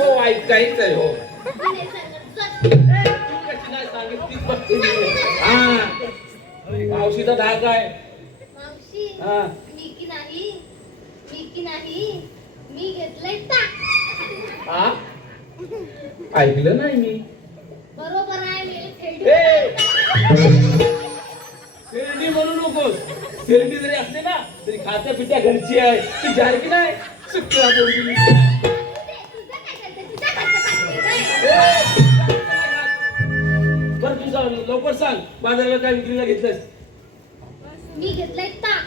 तो ऐकायचं आहे हो. नाही सांगत. तू कशी नाही सांगितली बघते मी. हा मावशीचा धाक आहे. मावशी हा मी की नाही, मी की नाही, मी घेतलंय ताक. हा ऐकलं नाही मी. बरोबर आहे मी ए! खेळली. शेरडी म्हणू नकोस. शेरडी जरी असते ना तरी खात्या पित्या घरची आहे. ती जाय की नाही सुट्टीला बोलली. बरं तुझा लवकर सांग बाजाराला काय विक्रीला घेतलंस. मी घेतलंय ताक.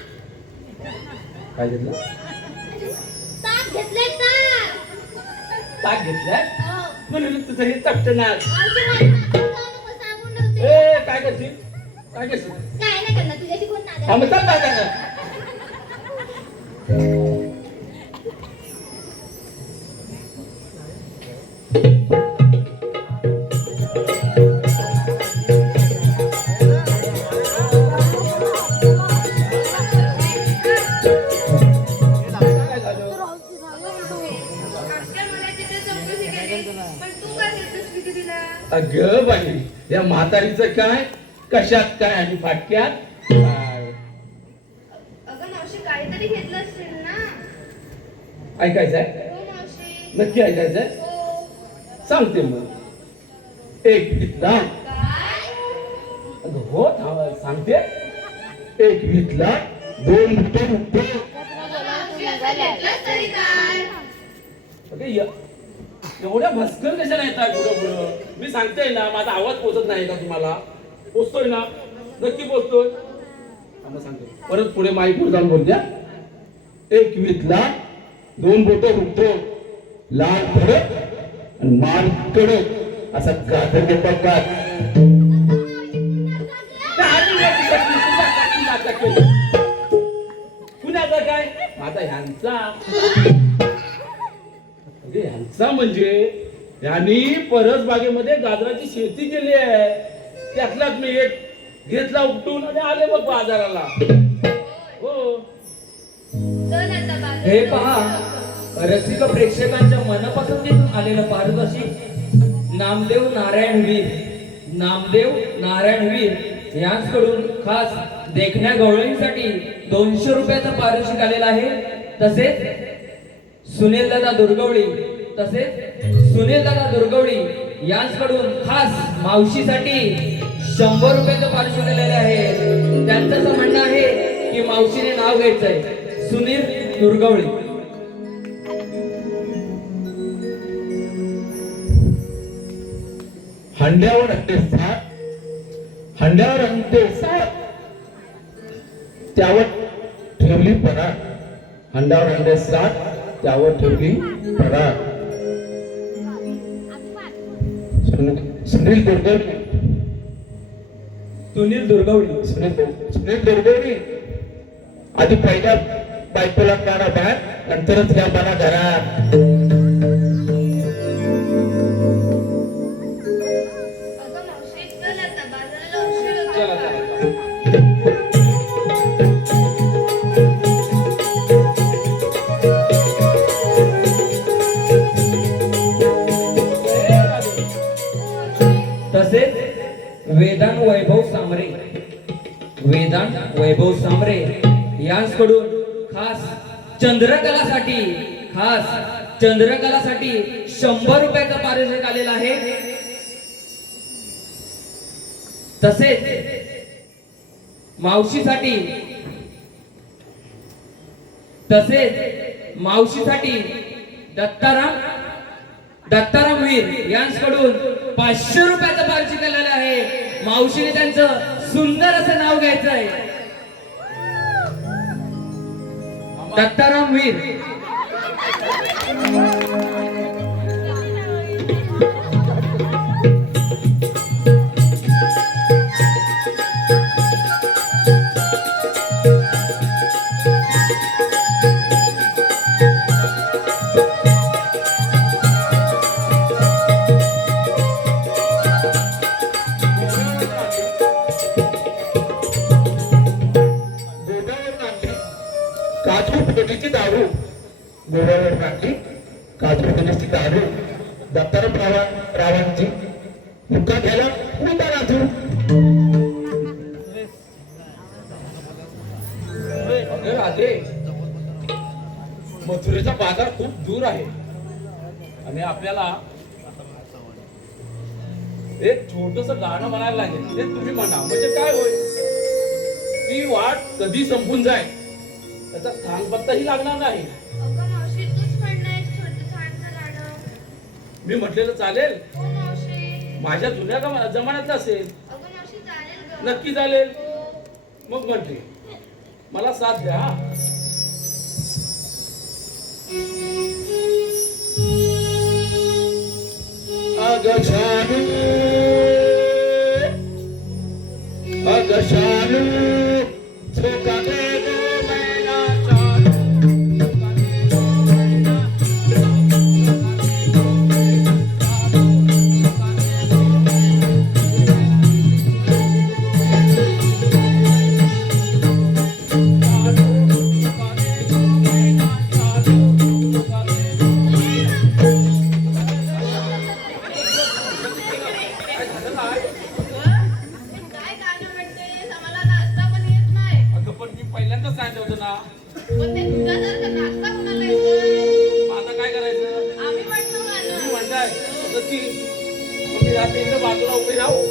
काय घेतलं. ताक घेतलंय ताक. ताक घेतलाय हो. म्हणून तुझं हे तपटणार. मावशी माझ्या नाकात जाऊ नको, सांगून नव्हते. ए काय करशील काय करशील. काय नाही करणार तुझ्याशी कोण नादात. हा मग चाल काय करणार. काय झालं? अगं बाई या म्हातारीचं काय कशात काय आणि फाटक्यात काय. अगं मावशी काहीतरी घेतलं असेल ना. ऐकायचंय हो मावशी. नक्की ऐकायचंय हो. सांगते मग. एक घेतला. काय? अगं हो सांगते. एक घेतला दोन बुट्टे बुट्टे. मावशी असं घेतलंच तरी काय? अगं एवढ्या भस्कर कशाला येतात पुढं पुढं. मी सांगतेय ना माझा आवाज पोचत नाही का तुम्हाला. पोचतोय ना नक्की पोचतोय. मग सांगतो परत पुढे माईक वर जाऊन बोल द्या. एक वितला दोन बोट रुपतो लाल भडक आणि मान कडक असा गाजर घेतात का. कुणाचा काय माझा ह्यांचा. ह्यांचा म्हणजे यांनी परस बागेमध्ये गाजराची शेती केली आहे. त्यातलाच मी एक घेतला उपटून आणि आले मग बाजाराला. हो चल आता बाजार. हे पहा रसिक प्रेक्षकांच्या मनपसंतीतून आलेलं पारितोषिक नामदेव नारायण वीर. नामदेव नारायण वीर यांच्याकडून खास देखण्या गवळणीसाठी 200 रुपयाचं पारितोषिक आलेलं आहे. तसेच सुनील दादा दुर्गवळी यांच्याकडून खास मावशीसाठी 100 रुपयाचं पारितोषिक आलेलं आहे. त्यांचं असं म्हणणं आहे की मावशीने नाव घ्यायचंय सुनील दुर्गवळी. हंड्यावर अंडे सात. हंड्यावर अंडे सात त्यावर ठेवली परात. हंड्यावर अंडे सात त्यावर ठेवली परात. सुनील दुर्गवली. सुनील दुर्गवली आधी पहिल्या बायकोला काढा बाहेर नंतरच घ्या मला घरात. अगं मावशी चल आता बाजाराला उशीर होतोय. चला चला. तसेच वेदांत वैभव सामरे यांच्याकडून खास चंद्रकलासाठी 100 रुपयाचं पारितोषिक आलेलं आहे. तसेच मावशीसाठी दत्ताराम वीर यांच्याकडून 500 रुपयाचं पारितोषिक आलेलं आहे. मावशीने त्यांचं सुंदर असं नाव घ्यायचं आहे. दत्ताराम वीर. काजू फुटण्याची दारू गोव्यावर नाटली. काजू फुटण्याची दारू दत्ताराम रावांची हुक्का घ्यायला उभा राहतो. अगं राधे, मथुरेचा बाजार खूप दूर आहे आणि आपल्याला एक छोटस गाणं म्हणायला लागेल. ते तुम्ही म्हणा, म्हणजे काय होईल, ती वाट कधी संपून जाईल त्याचा थांगपत्ताही लागणार नाही. अगं मावशी, तूच म्हणलं एक छोटं छानसं गाणं. मी म्हटलेलं चालेल? हो मावशी. माझ्या जुन्या जमान्यातलं असेल? अगं मावशी, चालेल गं. नक्की चालेल. हो. मग म्हणते, मला साथ द्या. हा, अगशालू अगशालू झोका दे गो मैना चालू. काय झालं काय? काय गाणं म्हणतेस? आम्हाला नाचता पण येत नाही. अगं पण मी पहिल्यांदाच सांगितलं होतं ना. पण ते तुझ्यासारखं नाचता कोणाला येतं? मग आता काय करायचं? आम्ही म्हणतो तुम्ही गाणं. म्हणताय नक्की. मग मी आता इकडे बाजूला उभी राहू.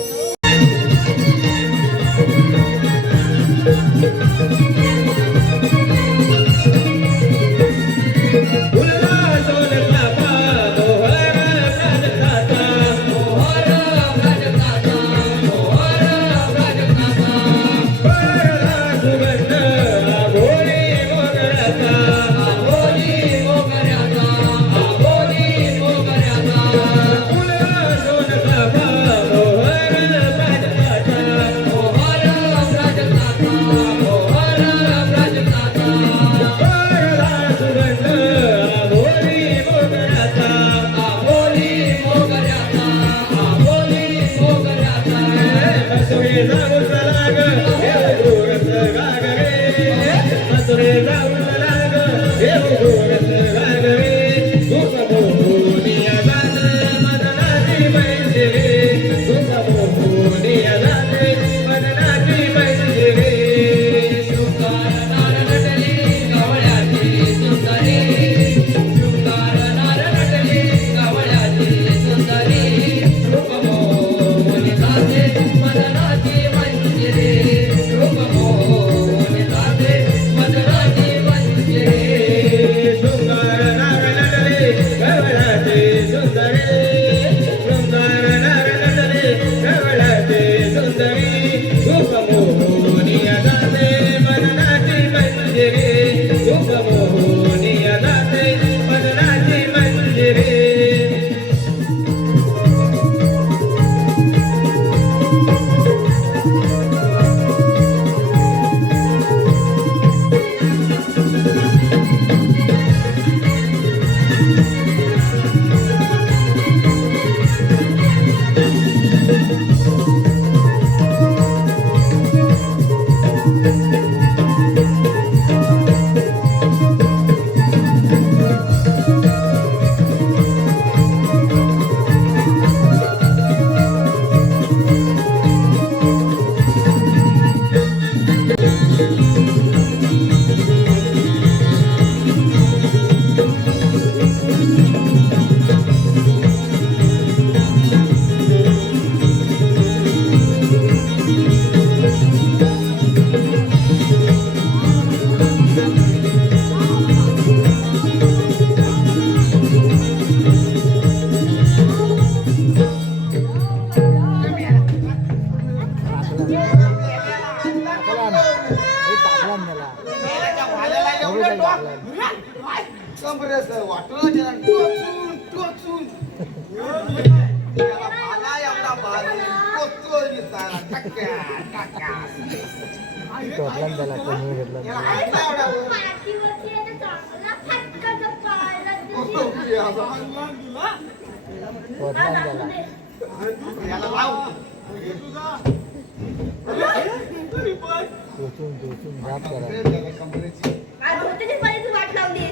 आज होते ते वाट लावली.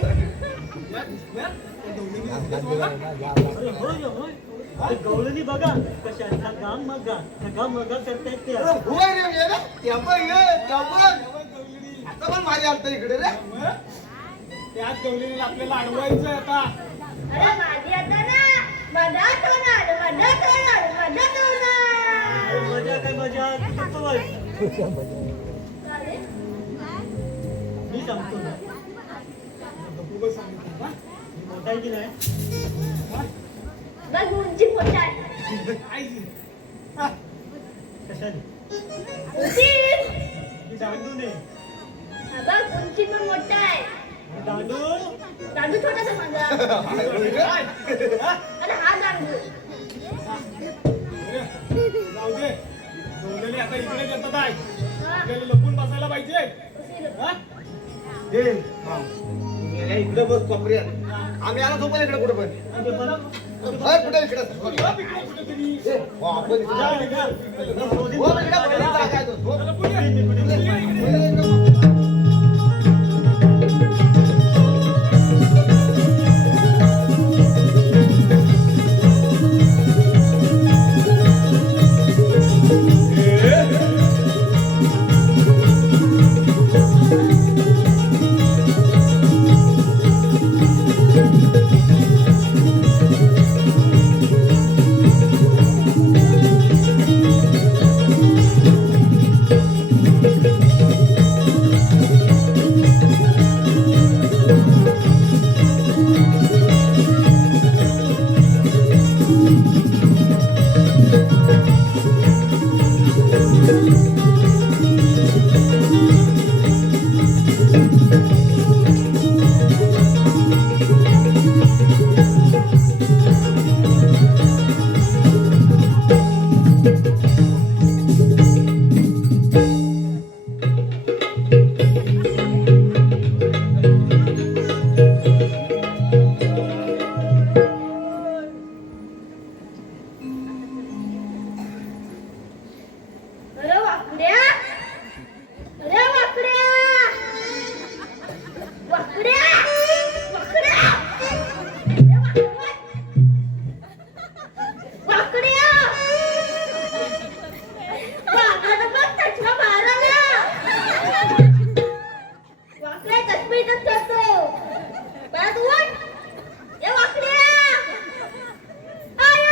गवळणी बघा कशा ठगाम मगा करतायत ते आता पण माझ्या आलता इकडे रे त्याच गवळणीला आपल्याला अडवायचं आता. अरे माझी आता ना मदत होणार. मजा काय मजा तू बघ. अरे मी सांगतो ना तू सांगितलं ना मोठा आहे की नाही बघ उंची मोठा आहे. कशाने उंची मी दांडू ने हा बघ उंची पण मोठा आहे. दांडू दांडू छोटासा माझा. अरे हा दांडू. जाऊ दे गवळणी आता इकडे येतात आहे हा, आपल्याला लपून बसायला पाहिजे. कशी रे? हा? इकडे बस कोपऱ्यात आम्ही आलो झोपायला इकडे कुठे पण इकडे बघा. कुठे इकडे झोप इकडे कुठेतरी. आपण इकडे जा निघाल. झोप इकडे पहिली जागा आहे तो. झोप. चला पुढे. अरे वाकड्या. अरे वाकड्या. वाकड्या. वाकड्या. अरे वाकड्या. वाकड्या. वाकड्याला बघ चष्मा मारायला. वाकड्या चष्मा इथंच ठेवतो. परत उठ. ए वाकड्या. अरे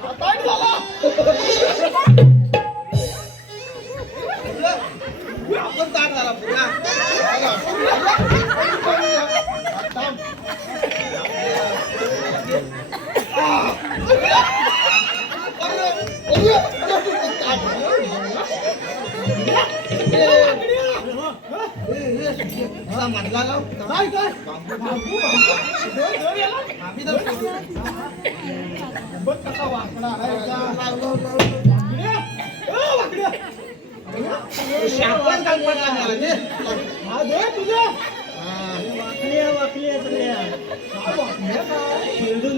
बाबा गेला. आपण ताट झाला पुन्हा मधला लाव काय काय आम्ही तर बघ कसा वाकडा शापन कल्पना मिळाली हा दे तुझ्या वाकल्या सगळ्या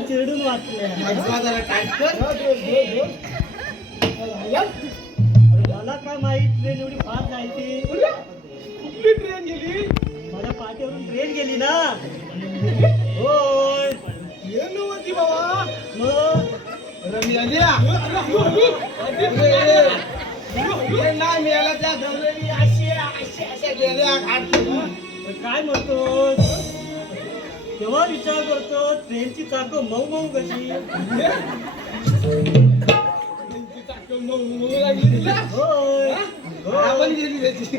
चिरडून वाचल्या जरा टाईट कर मला काय माहित ट्रेन एवढी फास्ट जायची कुठली ट्रेन गेली माझ्या पाठीवरून ट्रेन गेली ना होय ट्रेन नव्हती बाबा मग रमिया नाही मिळाला त्या गवलेली अशा गेल्या घाट काय म्हणतोस तेव्हा विचार करतो ट्रेनची चाकं मऊ मऊ कशी मुंगी लागली तुला होय घरा पण गेली त्याची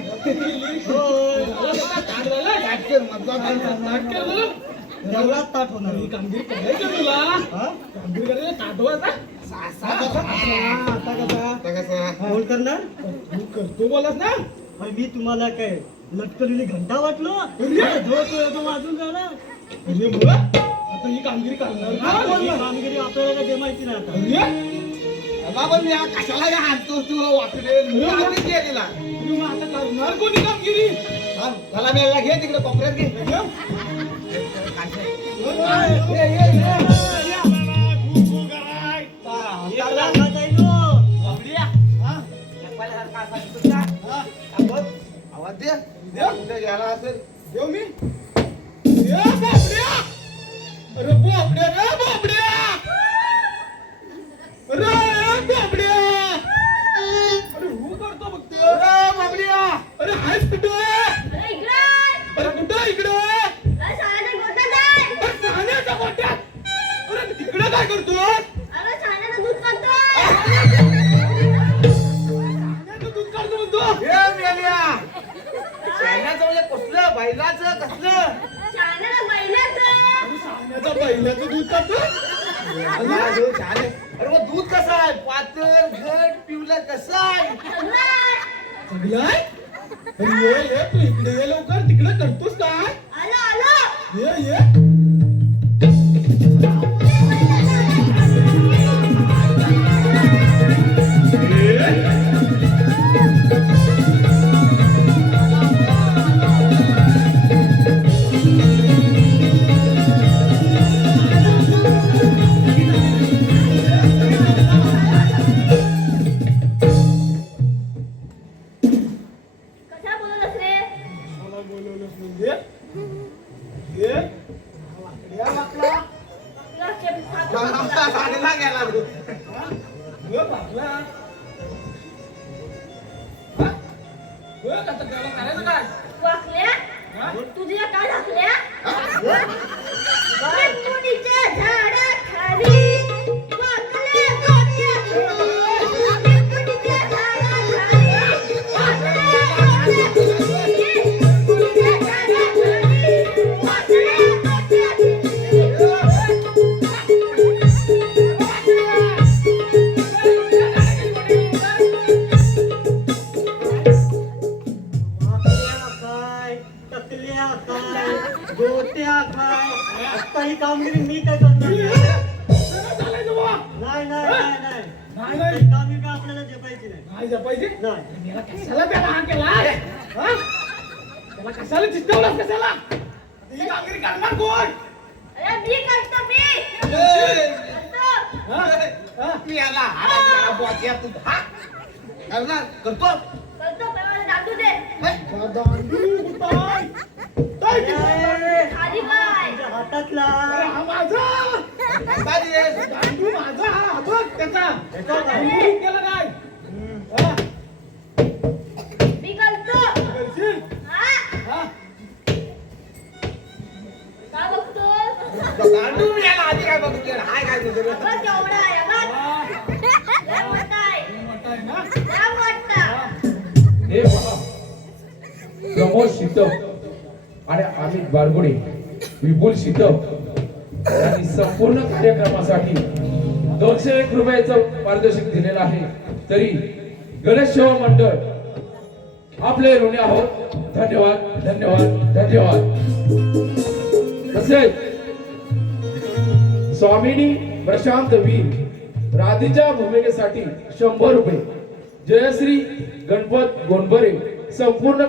होय ताट झाला नाटके मधला नाटक झालं जंगलात ताट होणार ही कामगिरी करायची तुला हा? कामगिरी करायला ताटवायचा आता कसा बोल करणार तू करतो बोलत ना अरे मी तुम्हाला काय लटकलेली घंटा वाटलो झोप वाजून जाणार अरे मुला आता ही कामगिरी करणार हा, का? ही कामगिरी आपल्याला काय जमायची नाही आता अरे, पण या कशाला काय आणतो तू वाकडे मी आधीच गेलेला तुम्ही मग आता करणार कोणी कामगिरी त्याला मी याला घे तिकडे कोपऱ्यात घे आवाज दे याला असेल देऊ मी ए, बापड्या! अरे बापड्या रे बापड्या! अरे बापड्या! अरे हू करतो फक्त बाबड्या अरे हायच कुठं अरे इकडे अरे कुठं इकडं अरे शाळेत गोठ्यात आहे. अरे साण्याच्या गोट्यात अरे तिकडं काय करतो अरे शाळेत दूध काढतोय. साण्याचं दूध काढतो म्हणतो हे मेल्या शेणाचं म्हणजे कसलं बैलाचं कसलं शाळेत बैलाचं. अरे साण्याच्या बैलाचं दूध काढतो अरे मग दूध कसं आहे पातळ घट पिवलं कसं आहे सगळं आहे. चांगलाय अरे ये तू इकडे ये लवकर तिकडे करतोस काय आलो आलो. ये कसा बोलवलंस रे? मला बोलवलंस म्हणजे ये वाकड्या वाकला तुला शेप सापडला. साडीला गेला तू वाकला आता त्याला करायचं काय वाकल्या? तुझ्या काय झाकल्या? लिंबुनीच्या झाडाखाली वाकल्या गोट्यात. लिंबुनीच्या झाडाखाली वाकल्या गोट्यात. लिंबुनीच्या झाडाखाली वाकल्या काय टकल्या काय गोट्या काय आता ही कामगिरी मी काय करणार चालायचं बुवा नाही नाही नाही नाही नाही नाही ही कामगिरी काय आपल्याला जपायची नाही नाही जपायची नाही याला कशाला त्याला हा केला हा? त्याला कशाला चित्तवलास कशाला ही कामगिरी करणार कोण अरे मी करतो मी करतो. हा? हा? मी याला हाडा बोट्या तू हा करणार करतो करतो पण मला दाखवू दे. दांडू कुठाय? काय केलं? खाली काय? तुझ्या हातातला अरे हा माझा दांडू माझा हा बघ त्याचा त्याचा काय? दांडू केला काय हा? मी करतो. करशील? हा? हा? का बघतोस? दांडू मी याला आधी काय बघितलं हाय काय तुझं बघ केवढा आहे, बघ. वा, लय मोठा आहे. मोठा आहे ना लय मोठा. हे पहा प्रमोद शितप आणि अमित बारगुडे विपुल शितप यांनी संपूर्ण कार्यक्रमासाठी 201 रुपयाचं पारितोषिक दिलेलं आहे. तरी गणेश सेवा मंडळ आपले ऋणी आहोत. धन्यवाद धन्यवाद धन्यवाद. तसेच स्वामिनी प्रशांत वीर राधेच्या भूमिकेसाठी 100 रुपये. जयश्री गणपत गोंडबरे संपूर्ण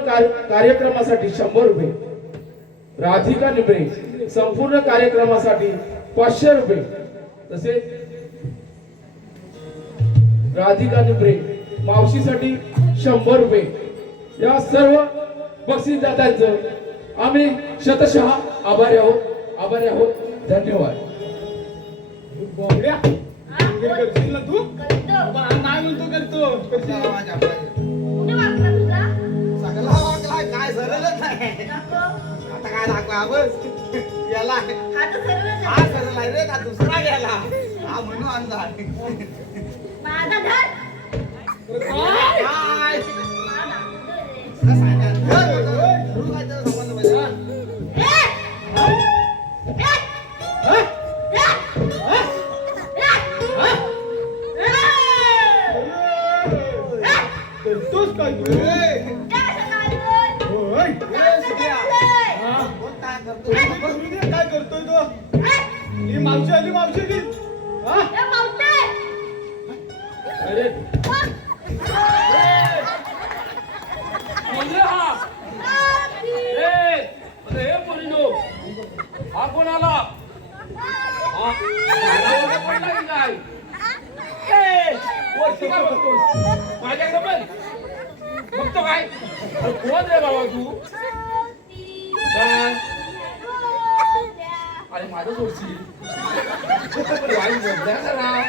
कार्यक्रमासाठी 100 रुपये. राधिका निबरे संपूर्ण कार्यक्रमासाठी 500 रुपये. तसेच राधिका निबरे मावशीसाठी 100 रुपये. या सर्व बक्षीसदात्यांचं आम्ही शतशः आभारी आहोत. धन्यवाद. बोबड्या कामगिरी करशील ना तू करतो. बा, नाही म्हणतो करतो करशील ना? कुठे वाकला तुझा? सगळा वाकलाय काय सरळच नाही दाखव. आता काय दाखवा बस याला हा तर सरळच हा आहे. सरळ आहे रे का दुसरा गेला हा म्हणून अंधार माझा धर. काय? तोच काय तू? होय. काय करतोय तो? ही मावशी आली मावशी आली. हा? अरे म्हणजे हा अरे हे पोरीनो हा कोण आला हा झाडावर पडला की काय वरती काय बघतोस माझ्याकडे बघ बघतो काय अरे कोण रे बाबा तू काय अरे माझं सोडशील वाईट बोलल्या जरा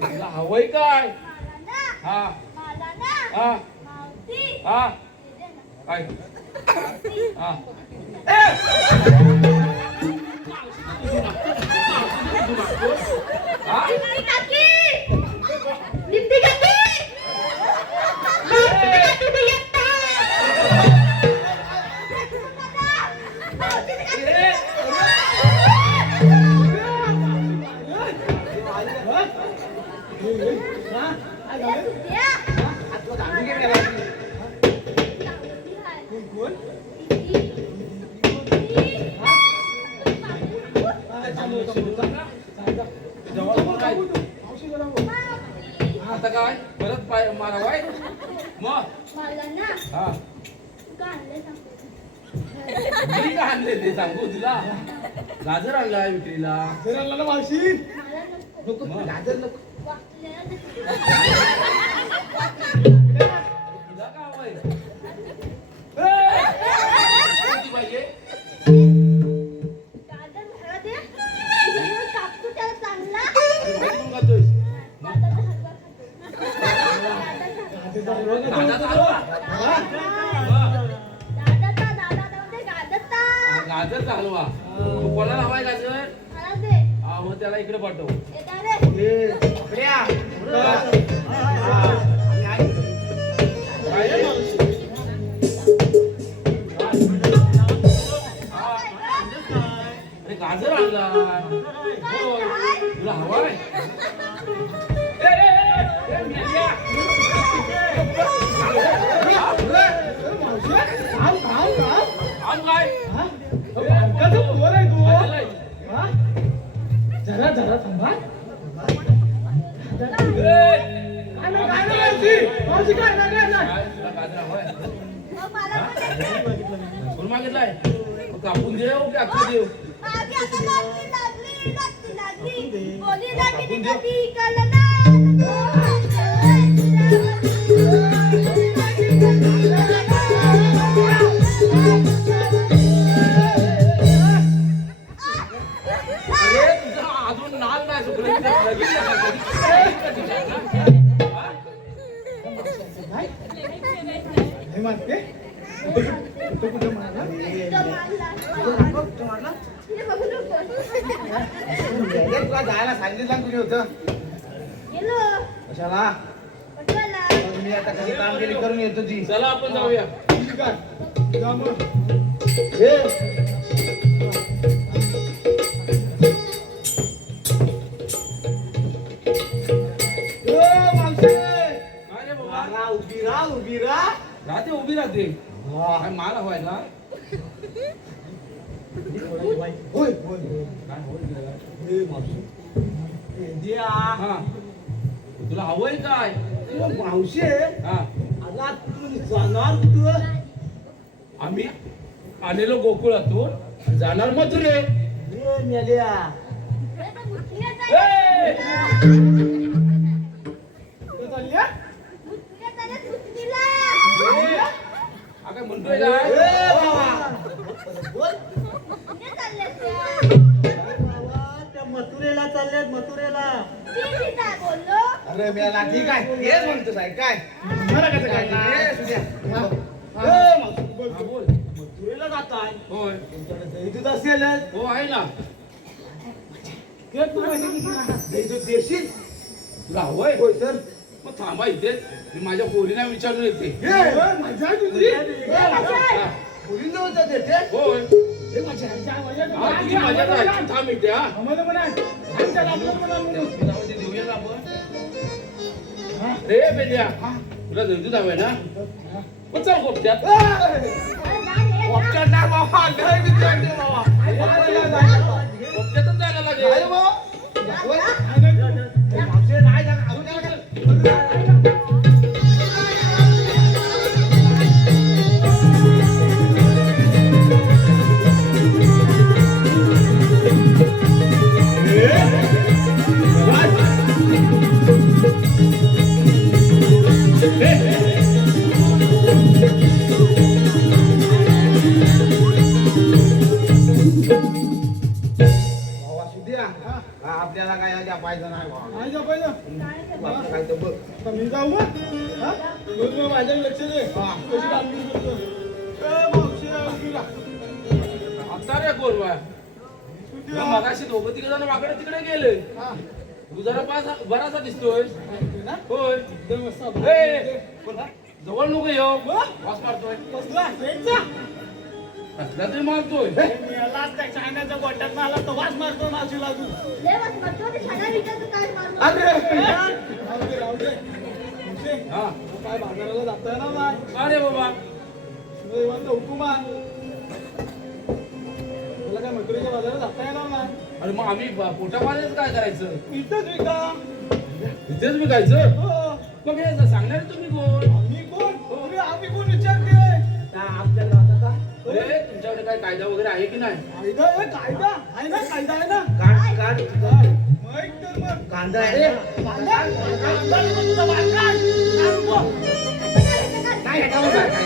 तुला हवंय काय हा हा हा काय हा आता काय परत पाय मारावाय मग हा विक्री का आणले ते सांगू तुला गाजर आणलाय विक्रीला जर आणला ना मावशी गाजर नको तुला का हवंय किती पाहिजे कोण खातोय गाजर हलवा तू कोणाला हवाय गाजर हा मग त्याला इकडे पाठव अरे गाजर आणला तुला हवाय जरा जरा थांबा मावशी काय मागितलाय कापून देऊ की अख्खा देऊ अजून नाल नाही म्हणते कुठं मारला तुला जायला सांगितलं तुझे होतं कशाला मी आता कधी कामगिरी करून येतो ती चला आपण जाऊया ठीक आहे जा मग. मावशी काय रे बाबा उभी राहा राहते उभी राहते काय माल हवाय का होय काय दिया हा तुला हवंय काय मावशी हा आता तुम्ही जाणार कुठं आम्ही आलेलो गोकुळातून जाणार मथुरे मेल्या काय म्हणतोय काय त्या मथुरेला चालल्यात मथुरेला अरे मेला ठीक आहे हेच म्हणतो साहेब काय मला कसं काय बोल मथुरेला जाताय होय तुमच्याकडे दही दूध असेल हो आहे ना दही दूध देशील तुला हवंय होय सर मग थांबा इथेच, मी माझ्या पोरीला विचारून येते. मजा तुझी हा. मुलींजवळचा देते होय हे माझ्या हा, तुझी मजा राहायची. थांब इथे हा. आम्हाला म्हणा सांग त्याला आपलं म्हणा म्हणून. तुझ्यामध्ये देऊया का आपण? रे बेल्या, तुला जयतूच हवंय ना? मग चल गोपच्यात. वॉकच्या नाही बाबा, नाही विचारते बाबा. गोपच्यातच जायला लागेल. नाही बाबा. मावशी नाही जाणार. अजून काय? बाबा सुद्या आपल्याला काय द्या पाहिजे नाही बाबा नाही जा पाहिजे आपलं काय तर बघ आता मी जाऊ मग हा? रोज मग माझ्या लक्ष दे कशी कामगिरी करतो मावशी उठूला. आता रे गोरवा. सुट्टी मगाशी दोघं तिकडे जण वाकडे तिकडे गेले. हा. तू जरा बरासा दिसतोय. ते ना होय एकदम मस्त ए, जवळ नको येऊ. वास मारतोय. बसला ट्रेनचा कसला तरी मारतोय. मेलाच त्या चायनाच्या गोट्यात आला तर वास मारतो मावशीला तू अरे राहू दे राहू दे मावशी, हा काय बाजाराला जाताय ना नाही अरे बाबा, देवाचा हुकूम आहे मला काय मथुरेच्या बाजारात जाता येणार नाही अरे मग आम्ही पोटा पाण्याचं काय करायचं? इथंच विका इथेच विकायचं. हो मग हे सांगणार तुम्ही कोण? आम्ही कोण अरे आम्ही कोण विचारते आपल्याला आता काय अरे तुमच्याकडे काय कायदा वगैरे आहे की नाही? कायदा आहे कायदा आहे ना कायदा आहे ना काढ मग तर मग कांदा आहे ना? कांदा कांदा नको तुझा बारका काय नको काय ह्याच्यावर काय काय?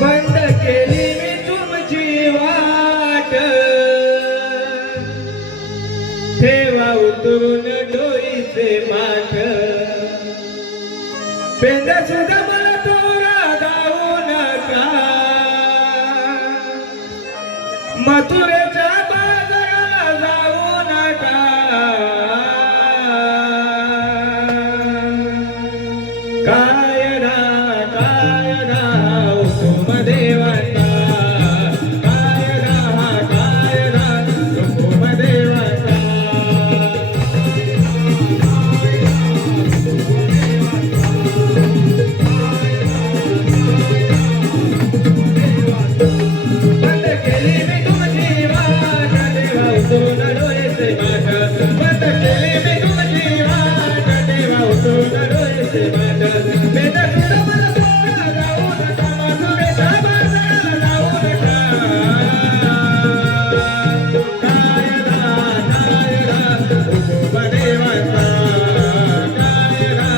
बंद केली मी तुमची वाट, ठेवा उतरून डोईचे माठ, पेंड सुद्धा मला तोरा जाऊ नका, मथुरेच्या बाजाराला जाऊ नका, काय ना हुकुम देवाचा, काय ना हुकुम देवाचा. बंद केली मी तुमची वाट, देवा उतरून डोळ्याचे माठ, बंद केली मी तुमची वाट, देवा उतरून डोळ्याचे माठ, बेटा सुद्धा मला तोरा जाऊ नका, मथुरेच्या बाजाराला जाऊ नका, कायदा हुकुम देवाचा, कायदा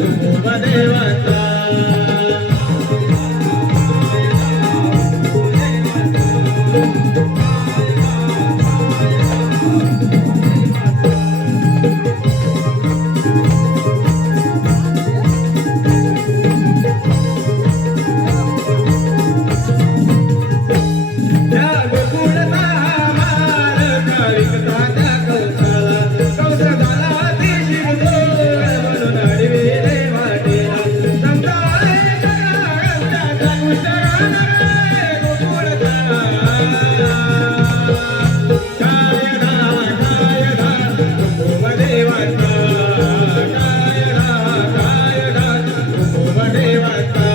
हुकुम देवाचा. या गोकुळचा मार काळिकता त्या कौसाला, कौसा झाला देशी गोड म्हणून अडविले वाटेला, समजा आहे जगाच्या कुशळाला रे गोकुळचा. कायदा हुकुम देवाचा, कायदा हुकुम देवाचा.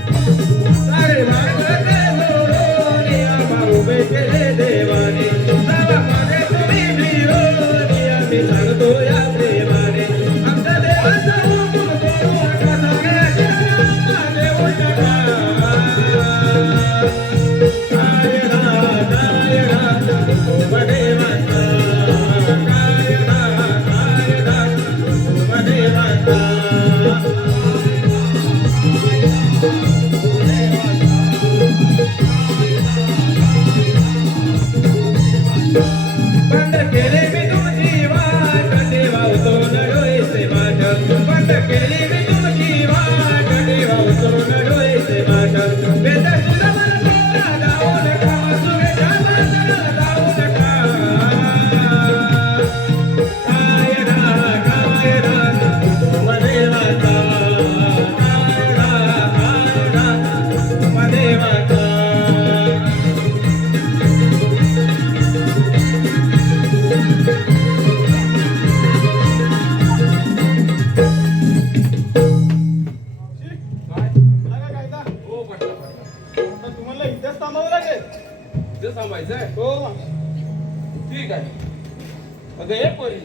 सारे भागवते सोडून आम्हा उभे केले देवाने, जावा मागे तुम्ही भिरोनी, आम्ही सांगतो या प्रेमाने, आमच्या देवाचा हुकूम करू नका, सगळ्याची नावा देऊ नका. कायदा हुकुम देवाचा, कायदा हुकुम देवाचा. बंद केले मी तुमची वाट, देवा उतरून डोळ्याचे इथं थांबावं लागेल. ते सांभाळायचंय हो ठीक आहे. अगं हे पोरी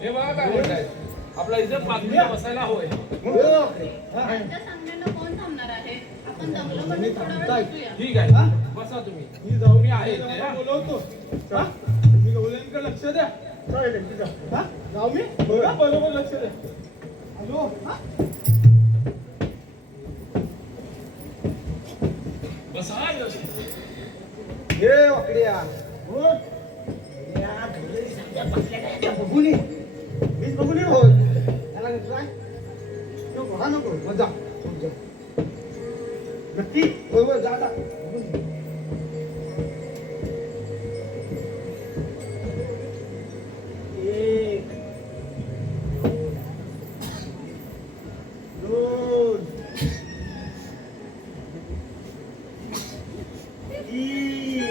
हे बघा काय म्हणताय आपला इथं पाचवीला बसायला होय. त्यांच्या सांगण्यानं कोण थांबणार आहे? आपण दमलो म्हणून थोडा वेळ बसूया. ठीक आहे बसा तुम्ही. मी जाऊ मी आहे इथे, मी हा. बोलवतो. हा? तुम्ही गवल्यांकडे लक्ष द्या. चालेल की जाऊ. हा? जाऊ मी हा, बरोबर लक्ष द्या. हॅलो हा? बसा व्यवस्थित. हे वाकड्या हो या घरी सध्या बसल्या काय त्या बघून ये. मीच बघून ये हो त्याला काय नको हा नको मजा नक्की बरोबर जा जा बघून ये. एक दोन तीन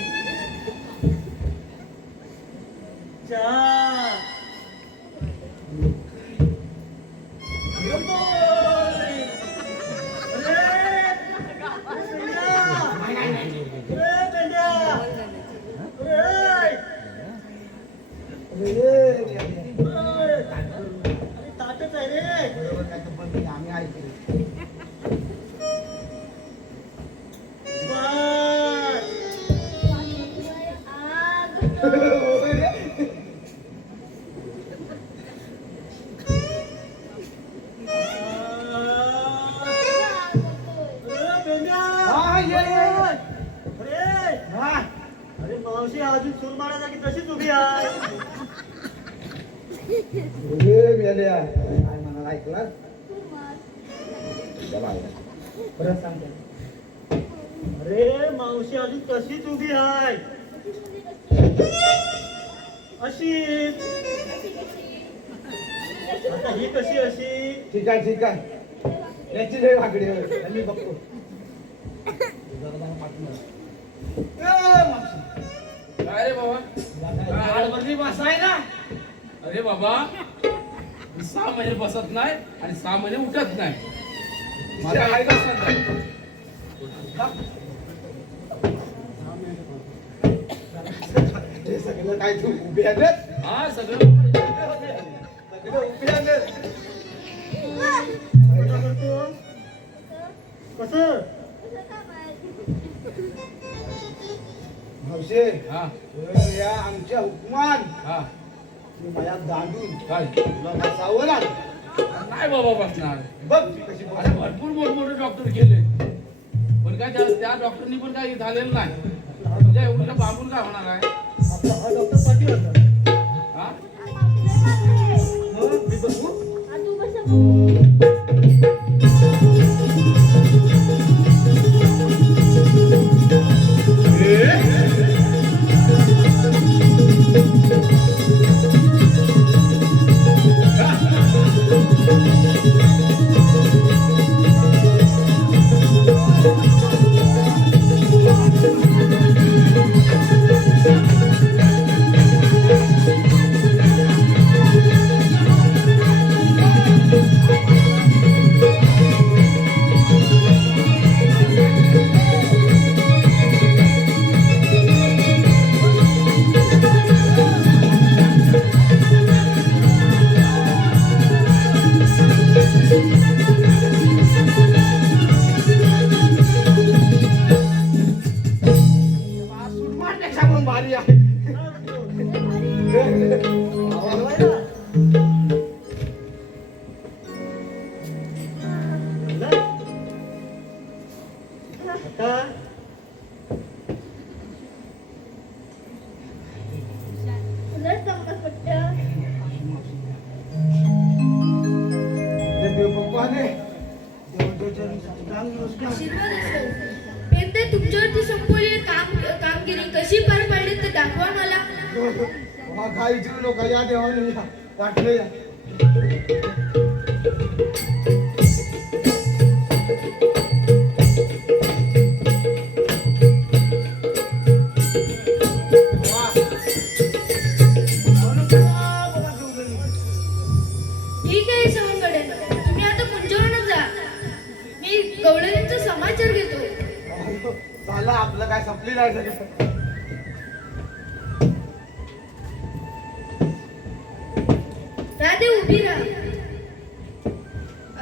चार ताटच आहे रे बरोबर काय तर पण आम्ही ऐकले अरे मावशी अजून सुरमाडा जागी तशीच उभी आहे. काय म्हणाला ऐकला परत सांगते. अरे मावशी अजून तशीच उभी आहे अशी. आता ही कशी अशी. ठीक आहे ठीक आहे याची लय वाकडी मी बघतो. काय रे बाबा झाडवरती बसाय ना. अरे बाबा मी 6 महिने बसत नाही आणि 6 महिने उठत नाही. मला काय बसत नाही. हे सगळं काय तू उभी आहे हा सगळं सगळं उभी आहे कसं मावशे हा या आमच्या हुकमान हा माझ्या दांडून काय तुला बसावं लागलं. नाही बाबा बसणार. बघ ती कशी अरे भरपूर मोठमोठे डॉक्टर गेले पण काय त्या डॉक्टरनी पण काही झालेलं नाही. म्हणजे एवढं बांबून काय होणार आहे. आपला हा डॉक्टर पाटील होता. हा मग मी बघू तू कसं भारी आहे आता उलट चमकत पट्ट. देवबापाने आशीर्वाद असो. पण ते तुमच्यावरती संपवलेली कामगिरी कशी पार पाडली ते दाखवा मला. काय विचारू नका या देवाने वाटलं या ठीक आहे सवंगडे, तुम्ही आता पुंजवरच जा. मी गवळणींचा समाचार घेतो. झालं आपलं काय संपली नाही सगळं. राधे उभी राहा.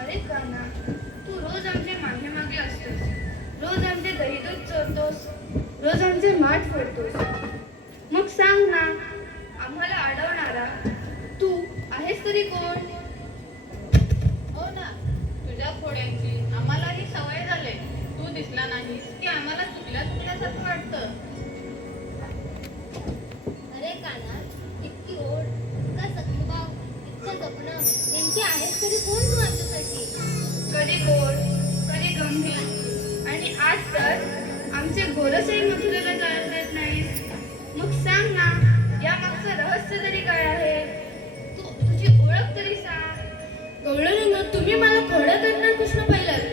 अरे काना, तू रोज आमच्या मागे मागे असतोस, रोज आमचे दही दूध चोरतोस, रोज आमचे माठ फोडतोस. मग सांग ना, आम्हाला अडवणारा तू आहेस तरी कोण? हो ना, तुझ्या खोड्यांची आम्हालाही सवय झाली. तू दिसला नाहीस की आम्हाला चुकल्यासारखं वाटतं. अरे काना, इतकी ओढ, इतका सखभाव, इतकं जपणं नेमकी आहेस तरी कोण तू आमच्यासाठी? कधी गोड, कधी गंभीर, आणि आज तर आमचे गोरसही मथुरेला जायला देत नाहीस. मग सांग ना, या मागचं रहस्य तरी काय आहे? तुझी ओळख तरी सांग. कळलं ना, तुम्ही मला खोडा करणार कृष्ण पाहिलात,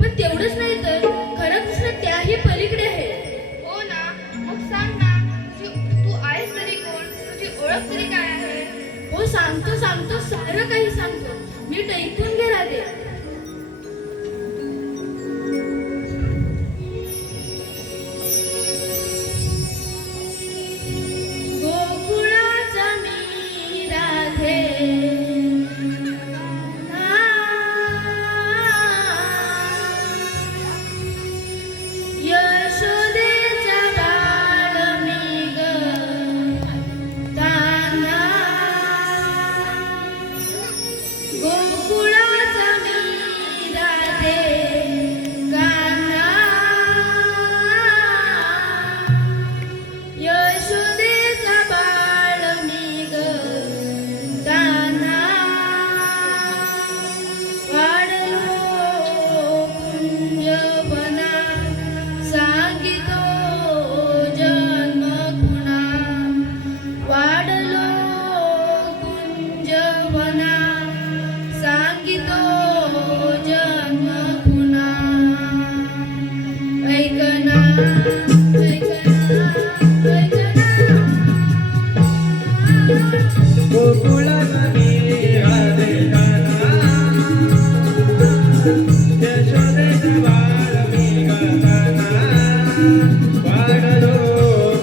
पण तेवढंच नाही तर खरा कृष्ण त्याही पलीकडे आहे. हो ना, मग सांग ना, तू आहेस तरी कोण? तुझी ओळख तरी काय आहे? हो, सांगतो सांगतो, सारं काही सांगतो. नीट ऐकून घे राधे. गोकुळाचा मी राधे, यशोदेचा बाळ मी ग ताना. गोकुळाचा मी राधे काना, यशोदेचा बाळ मी ग ताना. वाढलो कुंजवना, सांगितो जन्म पुन्हा. वाढलो कुंजवना, सांगितो जन्म पुन्हा. ऐकना ऐकना ऐकना. गोकुळाचा मी राधे काना, यशोदेचा बाळ मी गाताना. वाढलो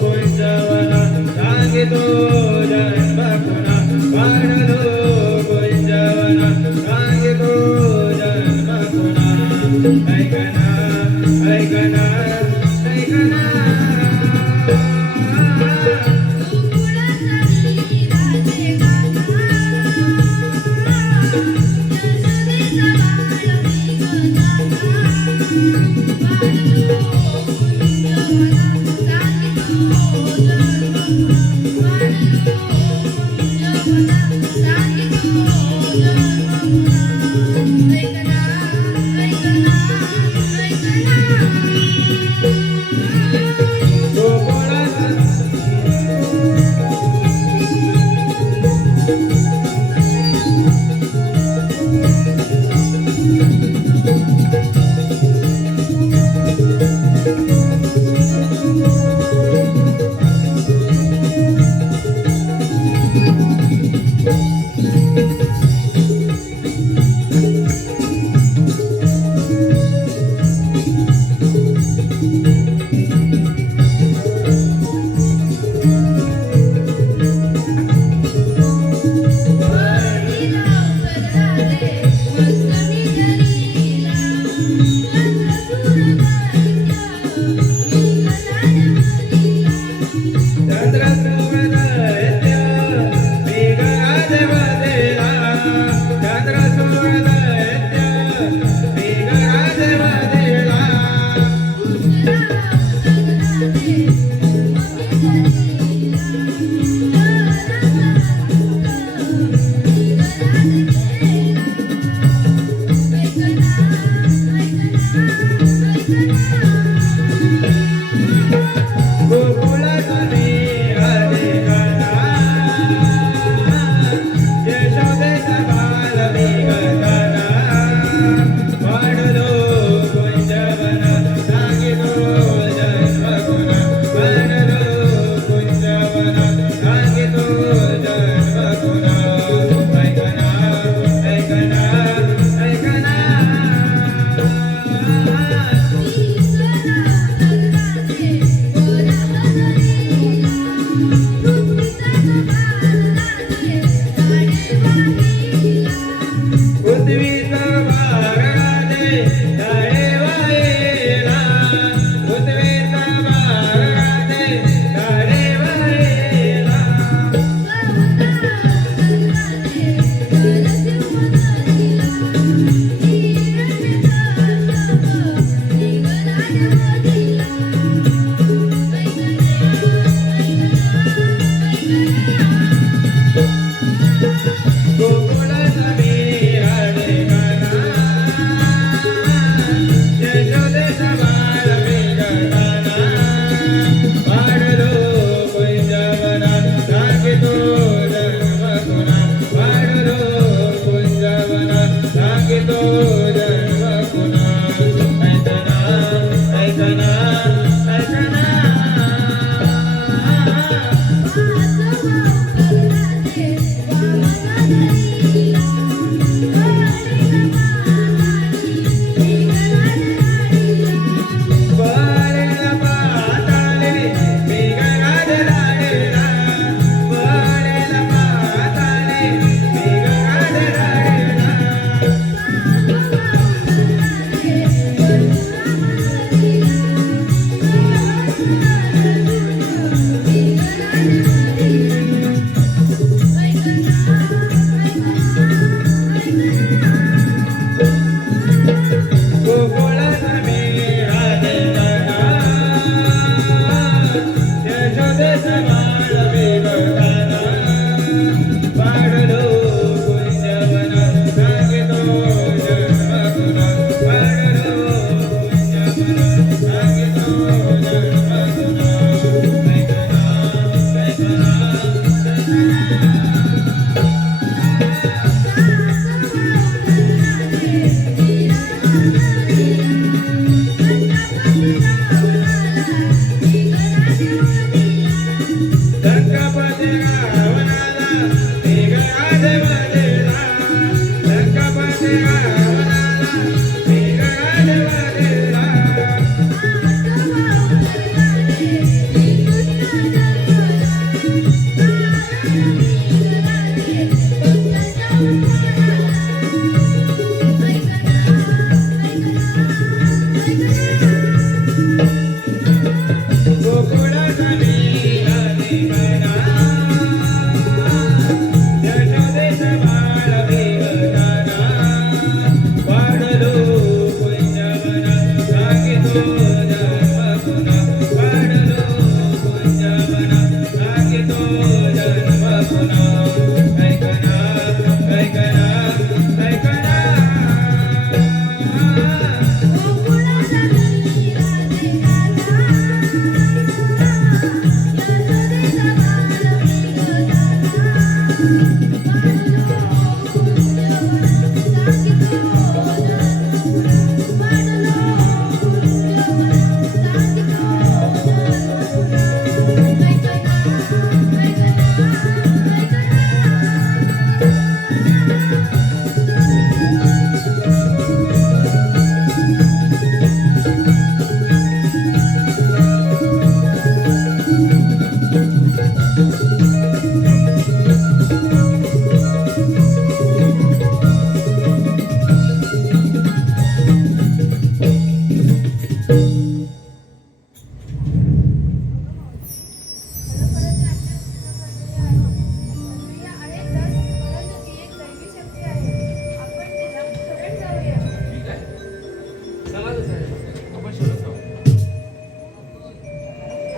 कुंजवना, सांगितो जन्म पुन्हा. वाढलो कुंजवना, सांगितो जन्म पुन्हा. ऐकना ऐकना ऐकना. गोकुळाचा मी राधे काना, यशोदेचा बाळ मी ग ताना. वाढलो कुंजवना, सांगितो जन्म पुन्हा. वाढलो कुंजवना, सांगितो जन्म पुन्हा. ऐकना ऐकना ऐकना.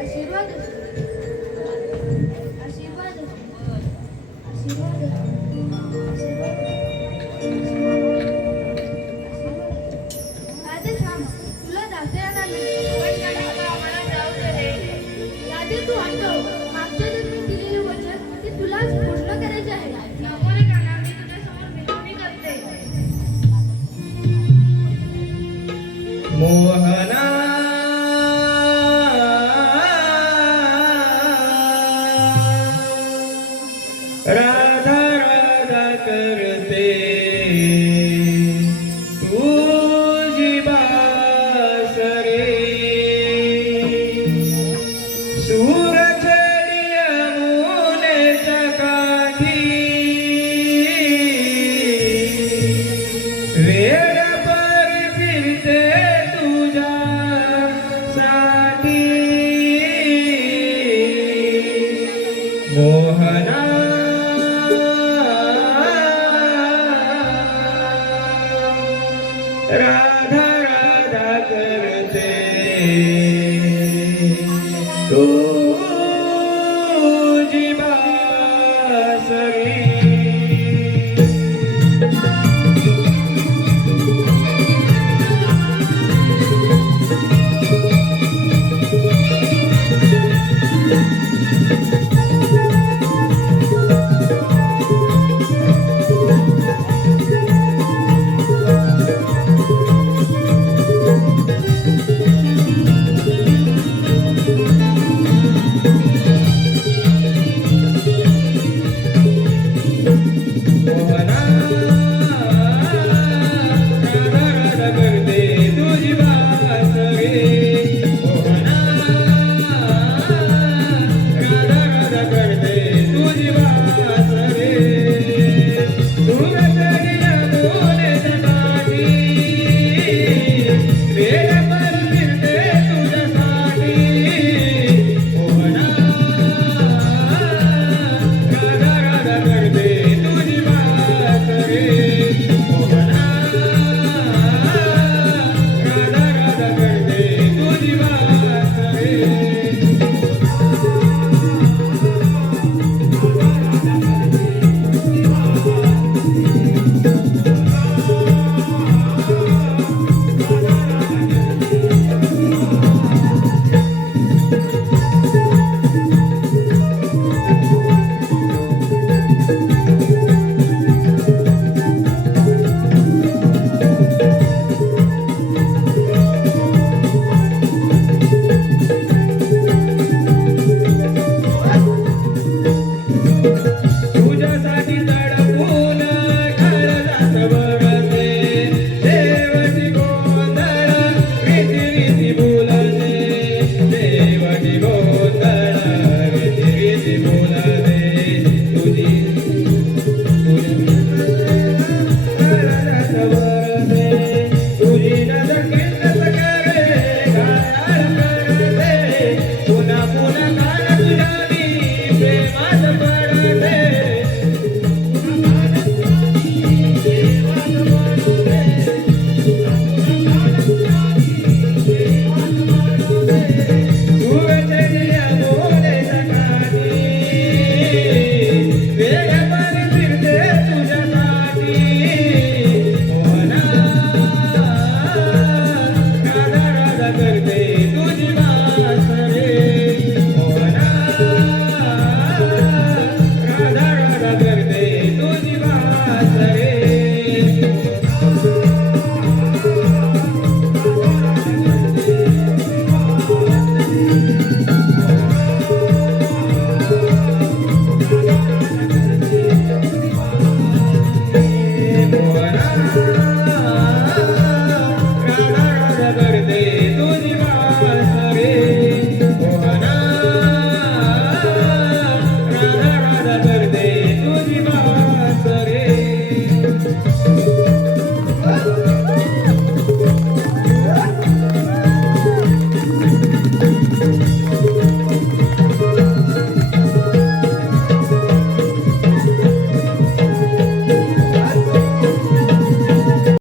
आशीर्वाद असो. आशीर्वाद असो. आशीर्वाद राधे थांब, तुला दाखवण्यात आलं पण काका आम्हाला जाऊ दे रे. राधे तू आठव, मागच्या जन्मी दिलेले वचन ते तुलाच पूर्ण करायचे आहे. नको रे काना, मी तुझ्यासमोर विनवणी करते. मोहना राधा राधा करते तुझी बास रे सूर चढी यमुनेच्या काठी वेळ परी फिरते तुझ्या साठी मोहना राधा राधा करते तो